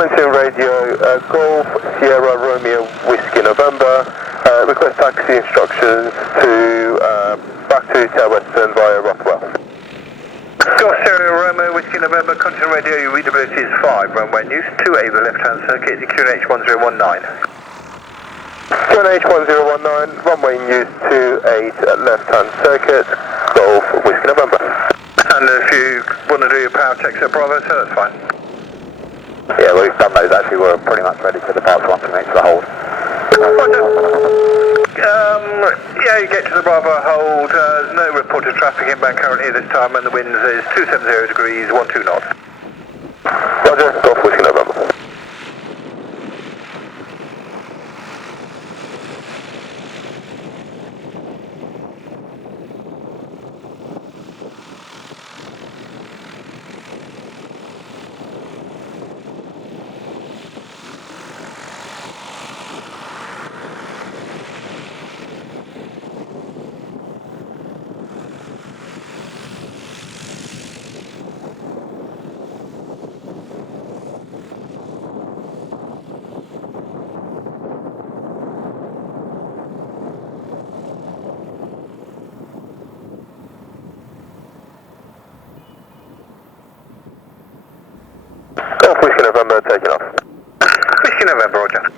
Conington Radio, Golf Sierra Romeo Whiskey November. Request taxi instructions to back to Tower Western via Rothwell. Golf Sierra Romeo Whiskey November, Conington Radio, your readability is 5, runway news, 28 the left-hand circuit, the QNH 1019. QNH 1019, runway news 28 left-hand circuit, Golf Whiskey November. And if you want to do your power checks at Bravo, so that's fine. Yeah, we've done those actually, we're pretty much ready for the depart once we make to the hold. Yeah, you get to the Bravo hold, there's no reported traffic inbound currently this time, and the wind is 270 degrees, 12 knots. Roger, Golf Whiskey November. Golf Whiskey November, taking off. Whiskey November, Roger.